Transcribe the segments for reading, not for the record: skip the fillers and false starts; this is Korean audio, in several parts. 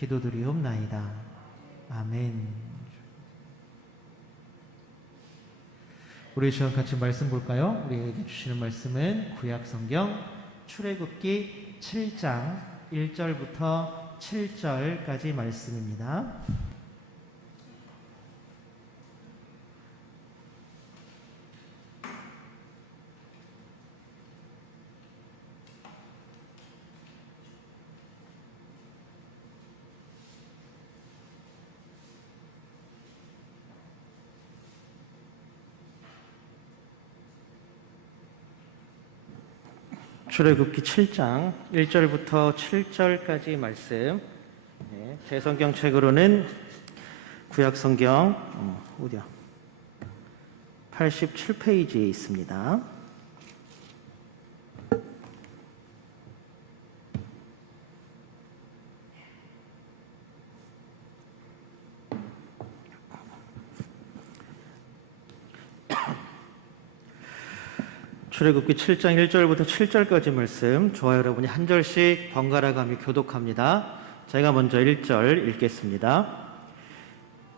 기도드리옵나이다. 아멘. 우리 시간 같이 말씀 볼까요? 우리에게 주시는 말씀은 구약성경 출애굽기 7장 1절부터 7절까지 말씀입니다. 출애굽기 7장 1절부터 7절까지 말씀. 제 성경책으로는 구약성경 어디야? 87페이지에 있습니다. 출애굽기 7장 1절부터 7절까지 말씀, 저와 여러분이 한 절씩 번갈아 가며 교독합니다. 제가 먼저 1절 읽겠습니다.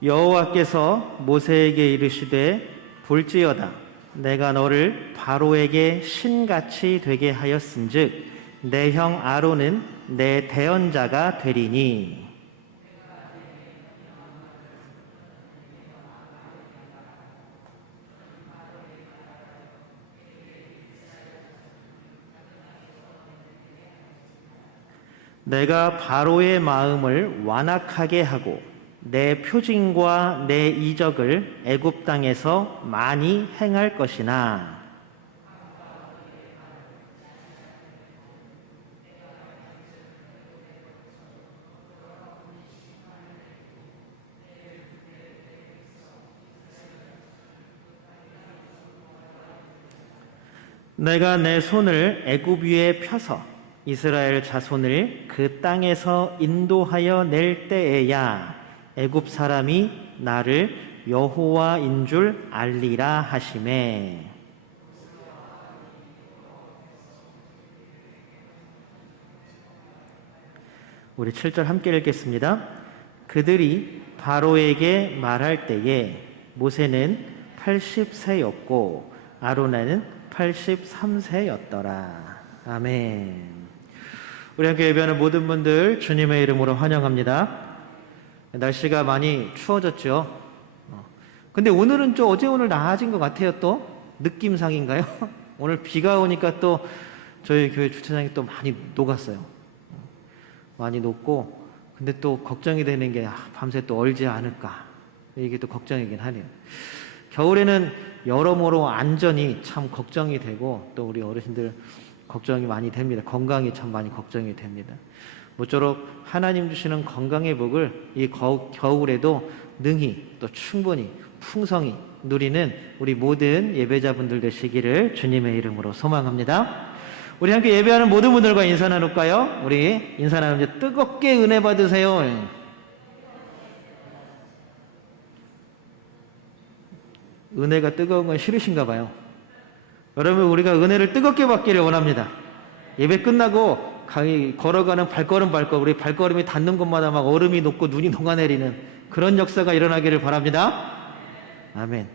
여호와께서 모세에게 이르시되 볼지어다 내가 너를 바로에게 신같이 되게 하였은즉 내 형 아론은 내 대언자가 되리니 내가 바로의 마음을 완악하게 하고 내 표징과 내 이적을 애굽 땅에서 많이 행할 것이나 내가 내 손을 애굽 위에 펴서 이스라엘 자손을 그 땅에서 인도하여 낼 때에야 애굽 사람이 나를 여호와인 줄 알리라 하시매. 우리 7절 함께 읽겠습니다. 그들이 바로에게 말할 때에 모세는 80세였고 아론은 83세였더라. 아멘. 우리 함께 예배하는 모든 분들 주님의 이름으로 환영합니다. 날씨가 많이 추워졌죠. 근데 오늘은 좀 어제 오늘 나아진 것 같아요. 또 느낌상인가요? 오늘 비가 오니까 또 저희 교회 주차장이 또 많이 녹았어요. 많이 녹고 근데 또 걱정이 되는 게 밤새 또 얼지 않을까, 이게 또 걱정이긴 하네요. 겨울에는 여러모로 안전이 참 걱정이 되고 또 우리 어르신들 걱정이 많이 됩니다. 건강이 참 많이 걱정이 됩니다. 모쪼록 하나님 주시는 건강의 복을 이 겨울에도 능히 또 충분히 풍성히 누리는 우리 모든 예배자분들 되시기를 주님의 이름으로 소망합니다. 우리 함께 예배하는 모든 분들과 인사 나눌까요? 우리 인사 나누면 뜨겁게 은혜 받으세요. 은혜가 뜨거운 건 싫으신가 봐요. 여러분, 우리가 은혜를 뜨겁게 받기를 원합니다. 예배 끝나고 걸어가는 발걸음 우리 발걸음이 닿는 곳마다 막 얼음이 녹고 눈이 녹아내리는 그런 역사가 일어나기를 바랍니다. 아멘.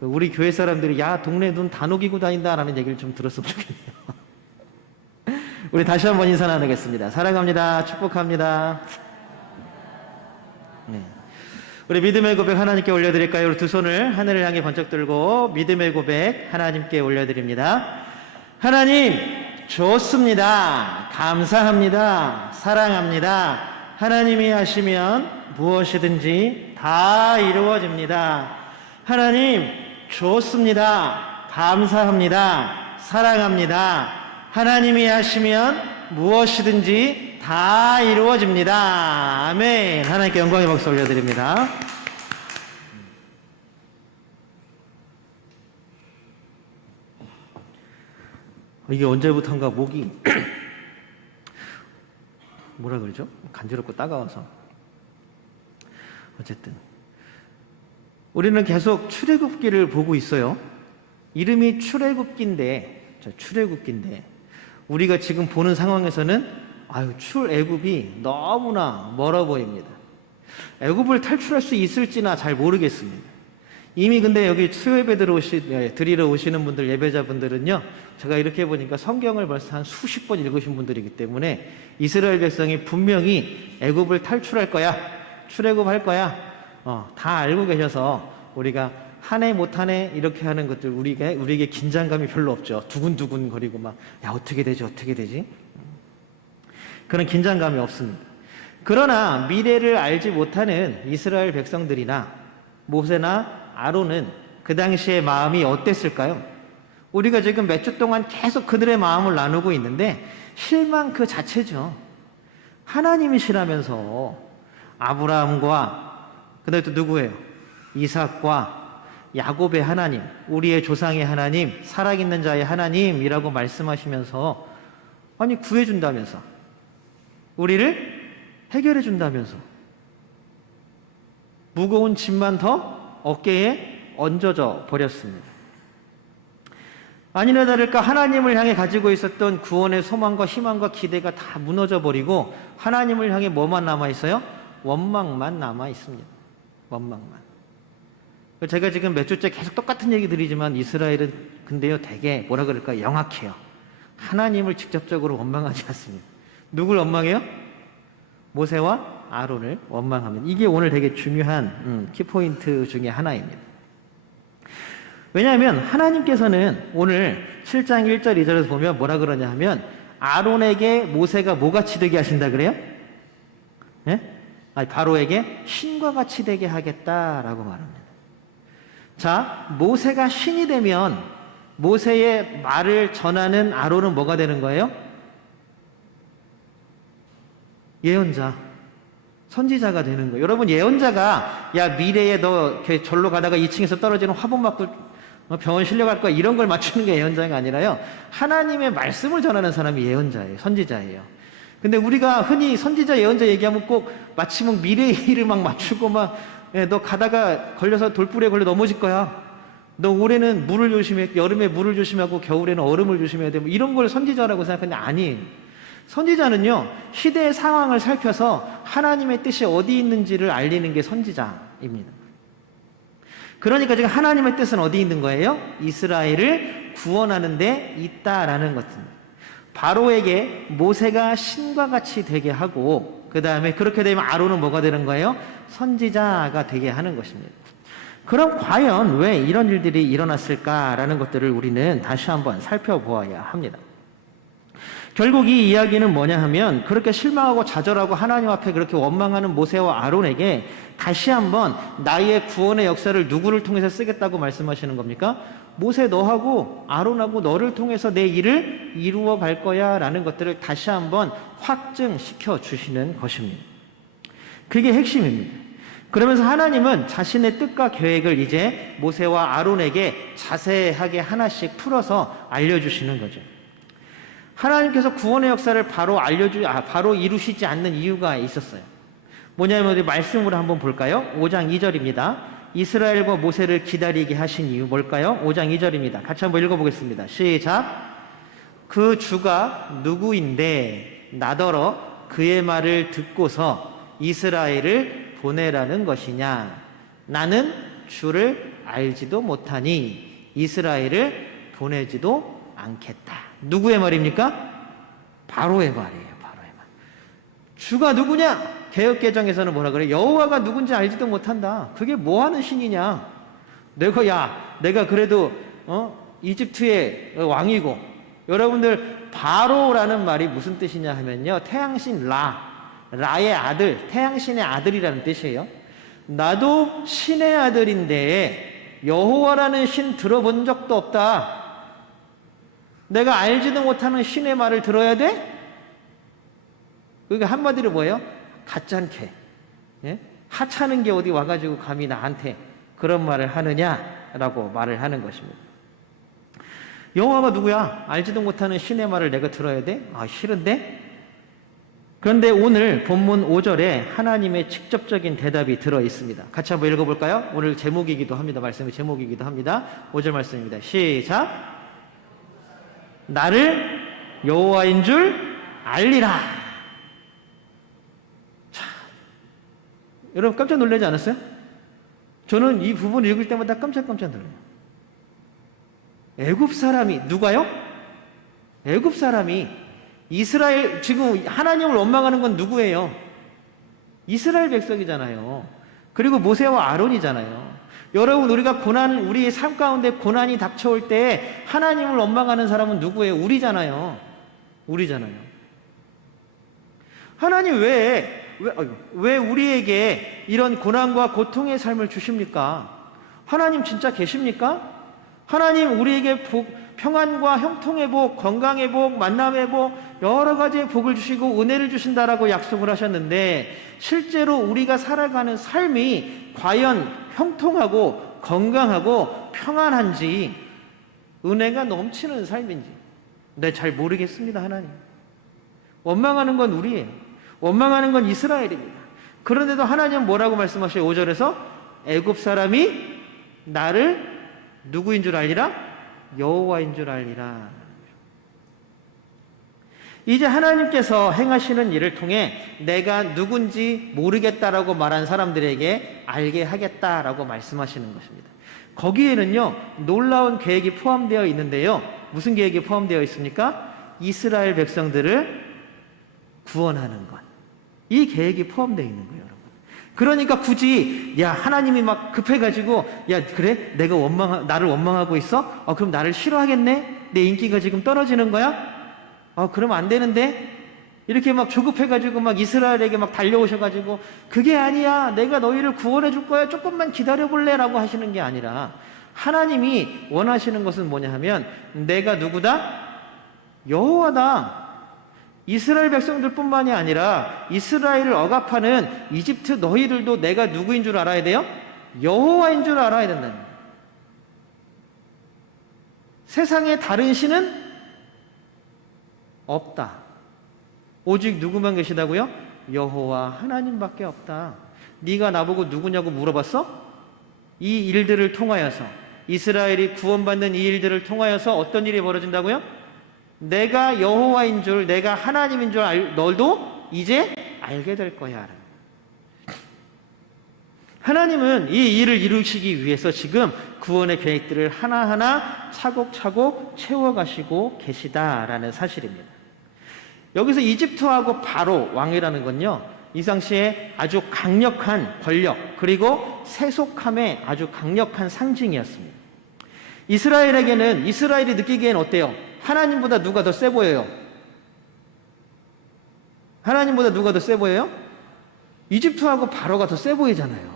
우리 교회 사람들이 야 동네 눈 다 녹이고 다닌다라는 얘기를 좀 들었으면 좋겠네요. 우리 다시 한번 인사 나누겠습니다. 사랑합니다. 축복합니다. 네. 우리 믿음의 고백 하나님께 올려드릴까요? 우리 두 손을 하늘을 향해 번쩍 들고 믿음의 고백 하나님께 올려드립니다. 하나님 좋습니다. 감사합니다. 사랑합니다. 하나님이 하시면 무엇이든지 다 이루어집니다. 하나님 좋습니다. 감사합니다. 사랑합니다. 하나님이 하시면 무엇이든지 다 이루어집니다. 아멘. 하나님께 영광의 박수 올려드립니다. 이게 언제부턴가 목이 뭐라 그러죠? 간지럽고 따가워서. 어쨌든 우리는 계속 출애굽기를 보고 있어요. 이름이 출애굽기인데 우리가 지금 보는 상황에서는 출애굽이 너무나 멀어 보입니다. 애굽을 탈출할 수 있을지나 잘 모르겠습니다. 이미 근데 여기 수요예배 드리러 오시는 분들, 예배자분들은요, 제가 이렇게 보니까 성경을 벌써 한 수십 번 읽으신 분들이기 때문에 이스라엘 백성이 분명히 애굽을 탈출할 거야, 출애굽할 거야, 다 알고 계셔서 우리가 하네 못하네 이렇게 하는 것들 우리에게 긴장감이 별로 없죠. 두근두근 거리고 막, 야, 어떻게 되지? 그런 긴장감이 없습니다. 그러나 미래를 알지 못하는 이스라엘 백성들이나 모세나 아론은 그 당시의 마음이 어땠을까요? 우리가 지금 몇 주 동안 계속 그들의 마음을 나누고 있는데 실망 그 자체죠. 하나님이시라면서 아브라함과 그다음에 또 누구예요? 이삭과 야곱의 하나님, 우리의 조상의 하나님, 살아있는 자의 하나님이라고 말씀하시면서 아니 구해준다면서, 우리를 해결해준다면서, 무거운 짐만 더 어깨에 얹어져 버렸습니다. 아니나 다를까 하나님을 향해 가지고 있었던 구원의 소망과 희망과 기대가 다 무너져 버리고 하나님을 향해 뭐만 남아있어요? 원망만 남아있습니다. 원망만. 제가 지금 몇 주째 계속 똑같은 얘기 드리지만 이스라엘은 근데요 되게 뭐라 그럴까 영악해요. 하나님을 직접적으로 원망하지 않습니다. 누굴 원망해요? 모세와 아론을 원망합니다. 이게 오늘 되게 중요한 키포인트 중에 하나입니다. 왜냐하면 하나님께서는 오늘 7장 1절 2절에서 보면 뭐라 그러냐 하면 아론에게 모세가 뭐같이 되게 하신다 그래요? 네? 바로에게 신과 같이 되게 하겠다라고 말합니다. 자, 모세가 신이 되면 모세의 말을 전하는 아론은 뭐가 되는 거예요? 예언자, 선지자가 되는 거예요. 여러분, 예언자가 야 미래에 너 이렇게 절로 가다가 2층에서 떨어지는 화분 맞고 병원 실려갈 거야 이런 걸 맞추는 게 예언자가 아니라요, 하나님의 말씀을 전하는 사람이 예언자예요. 선지자예요. 근데 우리가 흔히 선지자 예언자 얘기하면 꼭 마치 막 미래의 일을 막 맞추고 막 너 가다가 걸려서 돌불에 걸려 넘어질 거야, 너 올해는 물을 조심해, 여름에 물을 조심하고 겨울에는 얼음을 조심해야 돼, 뭐 이런 걸 선지자라고 생각하는데 아니에요. 선지자는요, 시대의 상황을 살펴서 하나님의 뜻이 어디 있는지를 알리는 게 선지자입니다. 그러니까 지금 하나님의 뜻은 어디 있는 거예요? 이스라엘을 구원하는 데 있다라는 것입니다. 바로에게 모세가 신과 같이 되게 하고 그 다음에 그렇게 되면 아론은 뭐가 되는 거예요? 선지자가 되게 하는 것입니다. 그럼 과연 왜 이런 일들이 일어났을까라는 것들을 우리는 다시 한번 살펴보아야 합니다. 결국 이 이야기는 뭐냐 하면 그렇게 실망하고 좌절하고 하나님 앞에 그렇게 원망하는 모세와 아론에게 다시 한번 나의 구원의 역사를 누구를 통해서 쓰겠다고 말씀하시는 겁니까? 모세 너하고 아론하고 너를 통해서 내 일을 이루어 갈 거야 라는 것들을 다시 한번 확증시켜 주시는 것입니다. 그게 핵심입니다. 그러면서 하나님은 자신의 뜻과 계획을 이제 모세와 아론에게 자세하게 하나씩 풀어서 알려주시는 거죠. 하나님께서 구원의 역사를 바로 이루시지 않는 이유가 있었어요. 뭐냐면 우리 말씀으로 한번 볼까요? 5장 2절입니다. 이스라엘과 모세를 기다리게 하신 이유 뭘까요? 5장 2절입니다. 같이 한번 읽어보겠습니다. 시작. 그 주가 누구인데 나더러 그의 말을 듣고서 이스라엘을 보내라는 것이냐. 나는 주를 알지도 못하니 이스라엘을 보내지도 않겠다. 누구의 말입니까? 바로의 말이에요. 바로의 말. 주가 누구냐? 개역개정에서는 뭐라 그래? 여호와가 누군지 알지도 못한다. 그게 뭐하는 신이냐? 내가 그래도 이집트의 왕이고, 여러분들 바로라는 말이 무슨 뜻이냐 하면요, 태양신 라의 아들, 태양신의 아들이라는 뜻이에요. 나도 신의 아들인데 여호와라는 신 들어본 적도 없다. 내가 알지도 못하는 신의 말을 들어야 돼? 그게 한마디로 뭐예요? 가짠캐. 예? 하찮은 게 어디 와가지고 감히 나한테 그런 말을 하느냐라고 말을 하는 것입니다. 여호와가 누구야? 알지도 못하는 신의 말을 내가 들어야 돼? 싫은데? 그런데 오늘 본문 5절에 하나님의 직접적인 대답이 들어 있습니다. 같이 한번 읽어볼까요? 오늘 제목이기도 합니다. 말씀의 제목이기도 합니다. 5절 말씀입니다. 시작. 나를 여호와인 줄 알리라. 여러분 깜짝 놀라지 않았어요? 저는 이 부분을 읽을 때마다 깜짝깜짝 놀라요. 애굽 사람이, 누가요? 애굽 사람이 이스라엘, 지금 하나님을 원망하는 건 누구예요? 이스라엘 백성이잖아요. 그리고 모세와 아론이잖아요. 여러분, 우리가 우리의 삶 가운데 고난이 닥쳐올 때 하나님을 원망하는 사람은 누구예요? 우리잖아요. 하나님 왜 우리에게 이런 고난과 고통의 삶을 주십니까? 하나님 진짜 계십니까? 하나님 우리에게 평안과 형통의 복, 건강의 복, 만남의 복, 여러 가지의 복을 주시고 은혜를 주신다라고 약속을 하셨는데 실제로 우리가 살아가는 삶이 과연 형통하고 건강하고 평안한지, 은혜가 넘치는 삶인지 잘 모르겠습니다. 하나님 원망하는 건 우리예요. 원망하는 건 이스라엘입니다. 그런데도 하나님은 뭐라고 말씀하셔요? 5절에서 애굽 사람이 나를 누구인 줄 알리라? 여호와인 줄 알리라. 이제 하나님께서 행하시는 일을 통해 내가 누군지 모르겠다라고 말한 사람들에게 알게 하겠다라고 말씀하시는 것입니다. 거기에는요, 놀라운 계획이 포함되어 있는데요. 무슨 계획이 포함되어 있습니까? 이스라엘 백성들을 구원하는 것. 이 계획이 포함되어 있는 거예요, 여러분. 그러니까 굳이 하나님이 막 급해가지고 그래? 내가 나를 원망하고 있어? 그럼 나를 싫어하겠네? 내 인기가 지금 떨어지는 거야? 그럼 안 되는데? 이렇게 막 조급해가지고 막 이스라엘에게 막 달려오셔가지고 그게 아니야, 내가 너희를 구원해 줄 거야, 조금만 기다려볼래? 라고 하시는 게 아니라 하나님이 원하시는 것은 뭐냐 하면 내가 누구다? 여호와다. 이스라엘 백성들뿐만이 아니라 이스라엘을 억압하는 이집트 너희들도 내가 누구인 줄 알아야 돼요? 여호와인 줄 알아야 된다는 거예요. 세상에 다른 신은 없다. 오직 누구만 계시다고요? 여호와 하나님밖에 없다. 네가 나보고 누구냐고 물어봤어? 이 일들을 통하여서, 이스라엘이 구원받는 이 일들을 통하여서 어떤 일이 벌어진다고요? 내가 여호와인 줄, 내가 하나님인 줄 너도 이제 알게 될 거야. 하나님은 이 일을 이루시기 위해서 지금 구원의 계획들을 하나하나 차곡차곡 채워가시고 계시다라는 사실입니다. 여기서 이집트하고 바로 왕이라는 건요, 이 당시에 아주 강력한 권력 그리고 세속함의 아주 강력한 상징이었습니다. 이스라엘이 느끼기엔 어때요? 하나님보다 누가 더 세 보여요? 하나님보다 누가 더 세 보여요? 이집트하고 바로가 더 세 보이잖아요.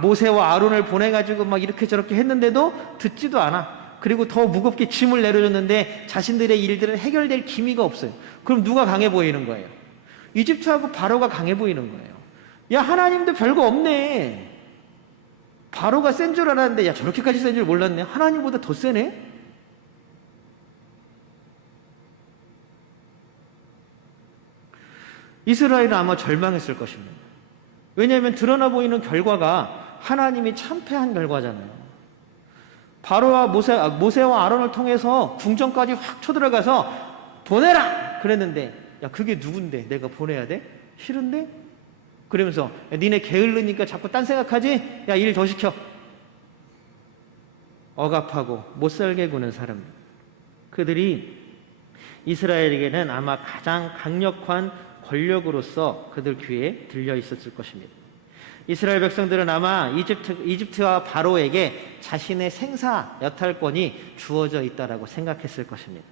모세와 아론을 보내가지고 막 이렇게 저렇게 했는데도 듣지도 않아. 그리고 더 무겁게 짐을 내려줬는데 자신들의 일들은 해결될 기미가 없어요. 그럼 누가 강해 보이는 거예요? 이집트하고 바로가 강해 보이는 거예요. 하나님도 별거 없네. 바로가 센 줄 알았는데 저렇게까지 센 줄 몰랐네. 하나님보다 더 세네. 이스라엘은 아마 절망했을 것입니다. 왜냐하면 드러나 보이는 결과가 하나님이 참패한 결과잖아요. 바로와 모세와 아론을 통해서 궁전까지 확 쳐들어가서 보내라! 그랬는데 그게 누군데 내가 보내야 돼? 싫은데? 그러면서 니네 게을르니까 자꾸 딴 생각하지? 일 더 시켜. 억압하고 못살게 구는 사람들. 그들이 이스라엘에게는 아마 가장 강력한 권력으로서 그들 귀에 들려 있었을 것입니다. 이스라엘 백성들은 아마 이집트와 바로에게 자신의 생사 여탈권이 주어져 있다라고 생각했을 것입니다.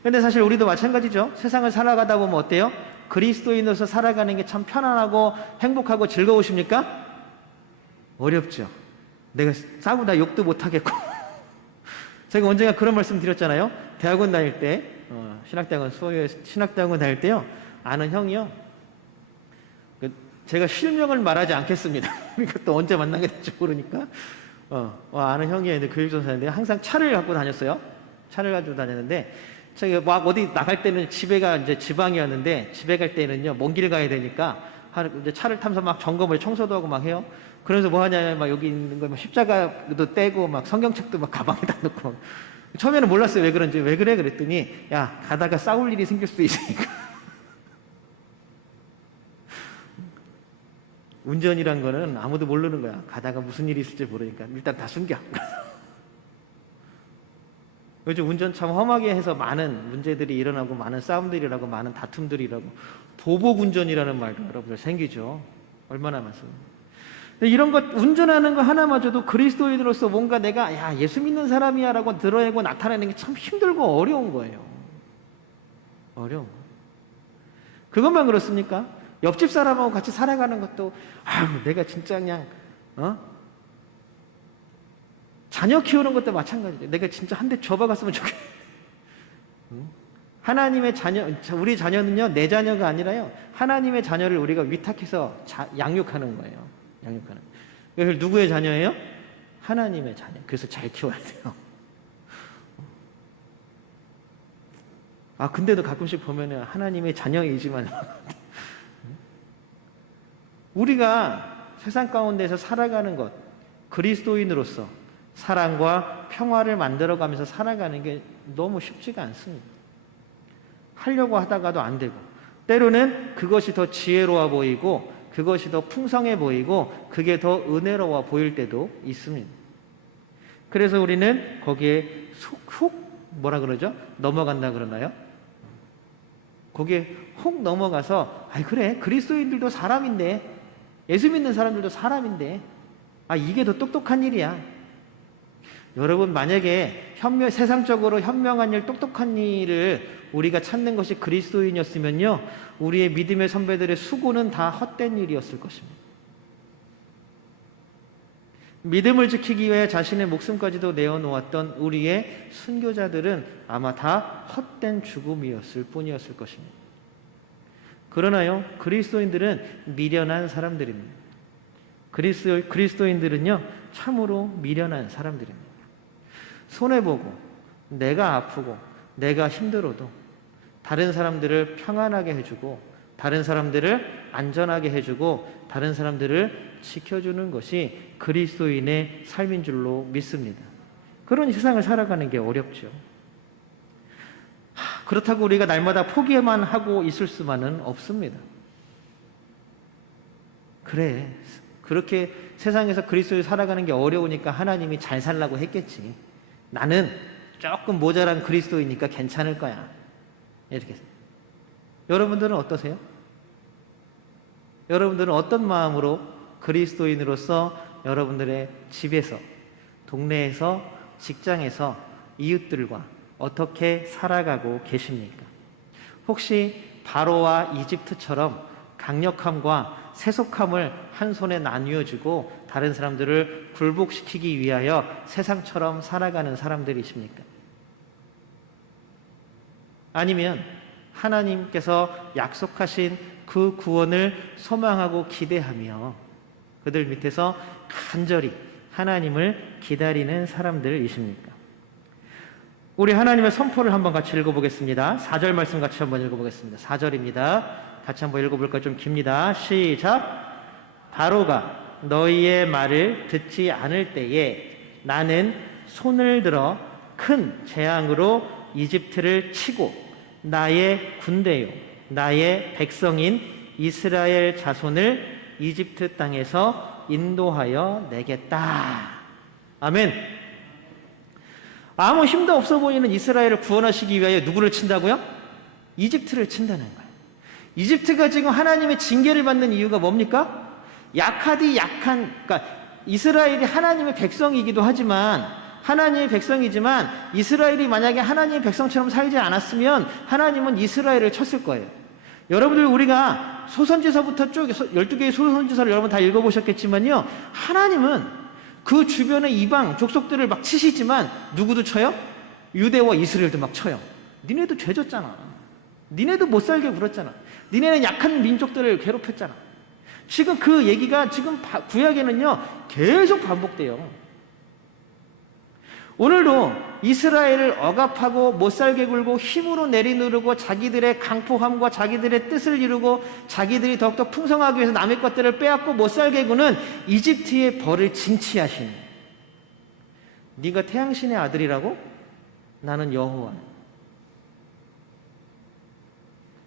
그런데 사실 우리도 마찬가지죠. 세상을 살아가다 보면 어때요? 그리스도인으로서 살아가는 게 참 편안하고 행복하고 즐거우십니까? 어렵죠. 내가 싸우다 욕도 못하겠고. 제가 언젠가 그런 말씀 드렸잖아요. 대학원 다닐 때, 신학대학원 다닐 때요, 아는 형이요, 제가 실명을 말하지 않겠습니다. 그러니까 또 언제 만나게 될지 모르니까. 아는 형이 교육전사인데 항상 차를 갖고 다녔어요. 차를 가지고 다녔는데, 제가 막 어디 나갈 때는 집에가 이제 지방이었는데, 집에 갈 때는요, 먼 길 가야 되니까, 이제 차를 타면서 막 점검을 청소도 하고 막 해요. 그러면서 뭐 하냐면, 막 여기 있는 거, 막 십자가도 떼고, 막 성경책도 막 가방에다 넣고. 처음에는 몰랐어요. 왜 그런지. 왜 그래? 그랬더니, 가다가 싸울 일이 생길 수도 있으니까. 운전이란 거는 아무도 모르는 거야. 가다가 무슨 일이 있을지 모르니까 일단 다 숨겨. 요즘 운전 참 험하게 해서 많은 문제들이 일어나고 많은 싸움들이 일어나고 많은 다툼들이 일어나고 보복 운전이라는 말도 여러분들 생기죠. 얼마나 많습니까? 이런 것 운전하는 거 하나마저도 그리스도인으로서 뭔가 내가 야 예수 믿는 사람이야 라고 드러내고 나타내는 게 참 힘들고 어려운 거예요. 어려워. 그것만 그렇습니까? 옆집 사람하고 같이 살아가는 것도 아유 내가 진짜 그냥 자녀 키우는 것도 마찬가지예요. 내가 진짜 한 대 줘박았으면 좋겠어. 하나님의 자녀, 우리 자녀는요 내 자녀가 아니라요 하나님의 자녀를 우리가 위탁해서 양육하는 거예요. 양육하는. 그래서 누구의 자녀예요? 하나님의 자녀. 그래서 잘 키워야 돼요. 아 근데도 가끔씩 보면은 하나님의 자녀이지만 우리가 세상 가운데서 살아가는 것, 그리스도인으로서 사랑과 평화를 만들어가면서 살아가는 게 너무 쉽지가 않습니다. 하려고 하다가도 안 되고 때로는 그것이 더 지혜로워 보이고 그것이 더 풍성해 보이고 그게 더 은혜로워 보일 때도 있습니다. 그래서 우리는 거기에 훅 뭐라 그러죠? 넘어간다 그러나요? 거기에 훅 넘어가서 아 그래 그리스도인들도 사람인데 예수 믿는 사람들도 사람인데 아 이게 더 똑똑한 일이야. 여러분 만약에 세상적으로 현명한 일 똑똑한 일을 우리가 찾는 것이 그리스도인이었으면요 우리의 믿음의 선배들의 수고는 다 헛된 일이었을 것입니다. 믿음을 지키기 위해 자신의 목숨까지도 내어놓았던 우리의 순교자들은 아마 다 헛된 죽음이었을 뿐이었을 것입니다. 그러나요 그리스도인들은 미련한 사람들입니다. 그리스도인들은요 참으로 미련한 사람들입니다. 손해보고 내가 아프고 내가 힘들어도 다른 사람들을 평안하게 해주고 다른 사람들을 안전하게 해주고 다른 사람들을 지켜주는 것이 그리스도인의 삶인 줄로 믿습니다. 그런 세상을 살아가는 게 어렵죠. 그렇다고 우리가 날마다 포기만 하고 있을 수만은 없습니다. 그래 그렇게 세상에서 그리스도를 살아가는 게 어려우니까 하나님이 잘 살라고 했겠지. 나는 조금 모자란 그리스도이니까 괜찮을 거야. 이렇게. 여러분들은 어떠세요? 여러분들은 어떤 마음으로 그리스도인으로서 여러분들의 집에서, 동네에서, 직장에서, 이웃들과 어떻게 살아가고 계십니까? 혹시 바로와 이집트처럼 강력함과 세속함을 한 손에 나뉘어주고 다른 사람들을 굴복시키기 위하여 세상처럼 살아가는 사람들이십니까? 아니면 하나님께서 약속하신 그 구원을 소망하고 기대하며 그들 밑에서 간절히 하나님을 기다리는 사람들이십니까? 우리 하나님의 선포를 한번 같이 읽어보겠습니다. 4절 말씀 같이 한번 읽어보겠습니다. 4절입니다. 같이 한번 읽어볼까요? 좀 깁니다. 시작! 바로가 너희의 말을 듣지 않을 때에 나는 손을 들어 큰 재앙으로 이집트를 치고 나의 군대요 나의 백성인 이스라엘 자손을 이집트 땅에서 인도하여 내겠다. 아멘. 아무 힘도 없어 보이는 이스라엘을 구원하시기 위하여 누구를 친다고요? 이집트를 친다는 거예요. 이집트가 지금 하나님의 징계를 받는 이유가 뭡니까? 그러니까 이스라엘이 하나님의 백성이기도 하지만 하나님의 백성이지만 이스라엘이 만약에 하나님의 백성처럼 살지 않았으면 하나님은 이스라엘을 쳤을 거예요. 여러분들 우리가 소선지서부터 쭉 12개의 소선지서를 여러분 다 읽어보셨겠지만요 하나님은 그 주변의 이방 족속들을 막 치시지만 누구도 쳐요? 유대와 이스라엘도 막 쳐요. 니네도 죄졌잖아. 니네도 못 살게 굴었잖아. 니네는 약한 민족들을 괴롭혔잖아. 지금 그 얘기가 지금 구약에는요 계속 반복돼요. 오늘도 이스라엘을 억압하고 못살게 굴고 힘으로 내리누르고 자기들의 강포함과 자기들의 뜻을 이루고 자기들이 더욱더 풍성하기 위해서 남의 것들을 빼앗고 못살게 구는 이집트의 벌을 징치하신 네가 태양신의 아들이라고? 나는 여호와.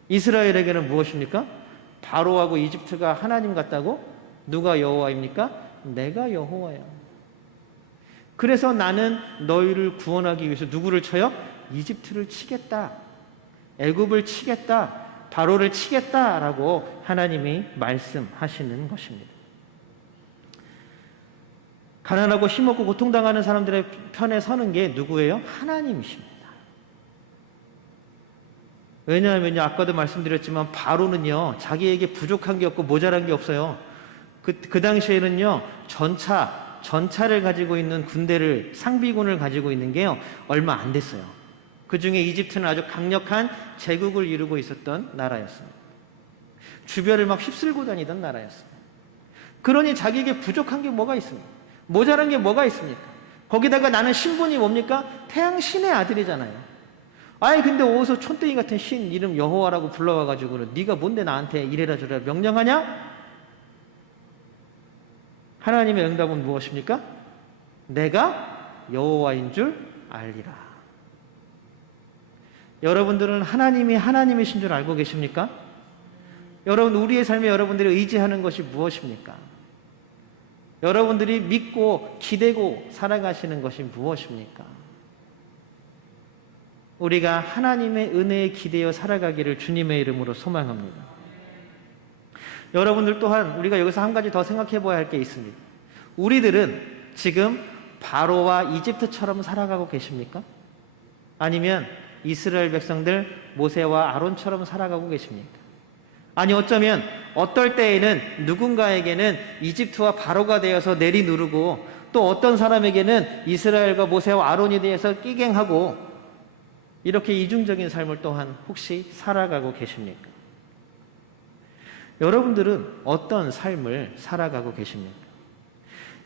이스라엘에게는 무엇입니까? 바로하고 이집트가 하나님 같다고? 누가 여호와입니까? 내가 여호와야. 그래서 나는 너희를 구원하기 위해서 누구를 쳐요? 이집트를 치겠다. 애굽을 치겠다. 바로를 치겠다라고 하나님이 말씀하시는 것입니다. 가난하고 힘없고 고통당하는 사람들의 편에 서는 게 누구예요? 하나님이십니다. 왜냐하면요, 아까도 말씀드렸지만 바로는요, 자기에게 부족한 게 없고 모자란 게 없어요. 그 당시에는요, 전차를 가지고 있는 군대를, 상비군을 가지고 있는 게요, 얼마 안 됐어요. 그 중에 이집트는 아주 강력한 제국을 이루고 있었던 나라였습니다. 주변을 막 휩쓸고 다니던 나라였습니다. 그러니 자기에게 부족한 게 뭐가 있습니까? 모자란 게 뭐가 있습니까? 거기다가 나는 신분이 뭡니까? 태양 신의 아들이잖아요. 아니 근데 어디서 촌땡이 같은 신 이름 여호와라고 불러와가지고는 네가 뭔데 나한테 이래라 저래라 명령하냐? 하나님의 응답은 무엇입니까? 내가 여호와인 줄 알리라. 여러분들은 하나님이 하나님이신 줄 알고 계십니까? 여러분, 우리의 삶에 여러분들이 의지하는 것이 무엇입니까? 여러분들이 믿고 기대고 살아가시는 것이 무엇입니까? 우리가 하나님의 은혜에 기대어 살아가기를 주님의 이름으로 소망합니다. 여러분들 또한 우리가 여기서 한 가지 더 생각해 봐야 할 게 있습니다. 우리들은 지금 바로와 이집트처럼 살아가고 계십니까? 아니면 이스라엘 백성들 모세와 아론처럼 살아가고 계십니까? 아니 어쩌면 어떨 때에는 누군가에게는 이집트와 바로가 되어서 내리누르고 또 어떤 사람에게는 이스라엘과 모세와 아론이 되어서 끼갱하고 이렇게 이중적인 삶을 또한 혹시 살아가고 계십니까? 여러분들은 어떤 삶을 살아가고 계십니까?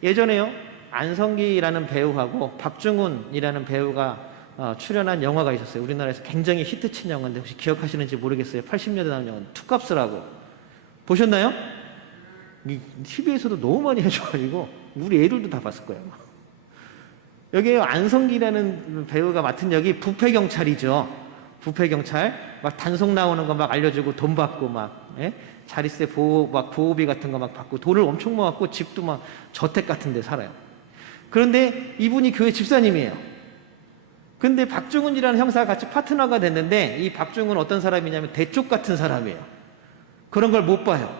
예전에요, 안성기라는 배우하고 박중훈이라는 배우가 출연한 영화가 있었어요. 우리나라에서 굉장히 히트친 영화인데 혹시 기억하시는지 모르겠어요. 80년대 나온 영화 투캅스라고. 보셨나요? TV에서도 너무 많이 해줘가지고 우리 애들도 다 봤을 거예요. 여기에 안성기라는 배우가 맡은 역이 부패경찰이죠. 부패경찰. 막 단속 나오는 거 막 알려주고 돈 받고 막, 예? 자릿세 보호비 같은 거 막 받고 돈을 엄청 모았고 집도 막 저택 같은 데 살아요. 그런데 이분이 교회 집사님이에요. 근데 박중훈이라는 형사가 같이 파트너가 됐는데 이 박중훈은 어떤 사람이냐면 대쪽 같은 사람이에요. 그런 걸 못 봐요.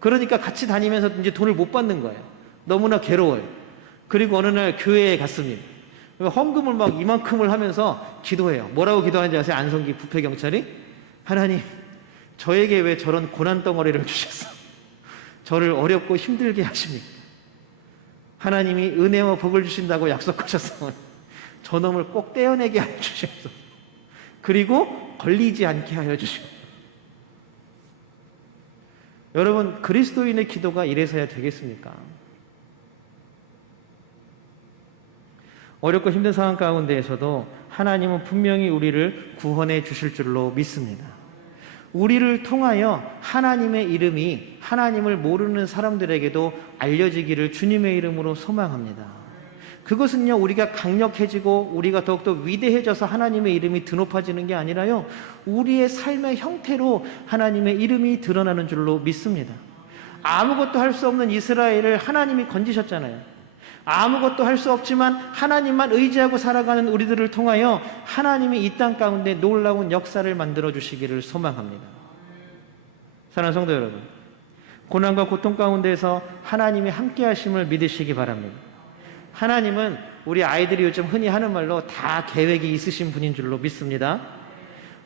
그러니까 같이 다니면서 이제 돈을 못 받는 거예요. 너무나 괴로워요. 그리고 어느 날 교회에 갔습니다. 헌금을 막 이만큼을 하면서 기도해요. 뭐라고 기도하는지 아세요? 안성기 부패경찰이? 하나님, 저에게 왜 저런 고난덩어리를 주셨어? 저를 어렵고 힘들게 하십니까? 하나님이 은혜와 복을 주신다고 약속하셨어. 저놈을 꼭 떼어내게 하여 주셔서 그리고 걸리지 않게 하여 주시고. 여러분, 그리스도인의 기도가 이래서야 되겠습니까? 어렵고 힘든 상황 가운데에서도 하나님은 분명히 우리를 구원해 주실 줄로 믿습니다. 우리를 통하여 하나님의 이름이 하나님을 모르는 사람들에게도 알려지기를 주님의 이름으로 소망합니다. 그것은요, 우리가 강력해지고 우리가 더욱더 위대해져서 하나님의 이름이 드높아지는 게 아니라요, 우리의 삶의 형태로 하나님의 이름이 드러나는 줄로 믿습니다. 아무것도 할 수 없는 이스라엘을 하나님이 건지셨잖아요. 아무것도 할 수 없지만 하나님만 의지하고 살아가는 우리들을 통하여 하나님이 이 땅 가운데 놀라운 역사를 만들어 주시기를 소망합니다. 사랑하는 성도 여러분, 고난과 고통 가운데서 하나님이 함께 하심을 믿으시기 바랍니다. 하나님은 우리 아이들이 요즘 흔히 하는 말로 다 계획이 있으신 분인 줄로 믿습니다.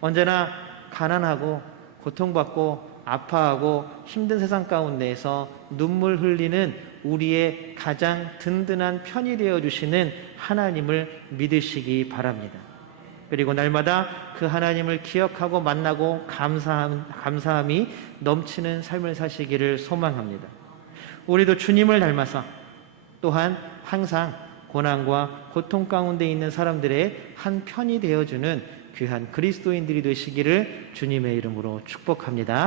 언제나 가난하고 고통받고 아파하고 힘든 세상 가운데에서 눈물 흘리는 우리의 가장 든든한 편이 되어주시는 하나님을 믿으시기 바랍니다. 그리고 날마다 그 하나님을 기억하고 만나고 감사함이 넘치는 삶을 사시기를 소망합니다. 우리도 주님을 닮아서 또한 항상 고난과 고통 가운데 있는 사람들의 한 편이 되어주는 귀한 그리스도인들이 되시기를 주님의 이름으로 축복합니다.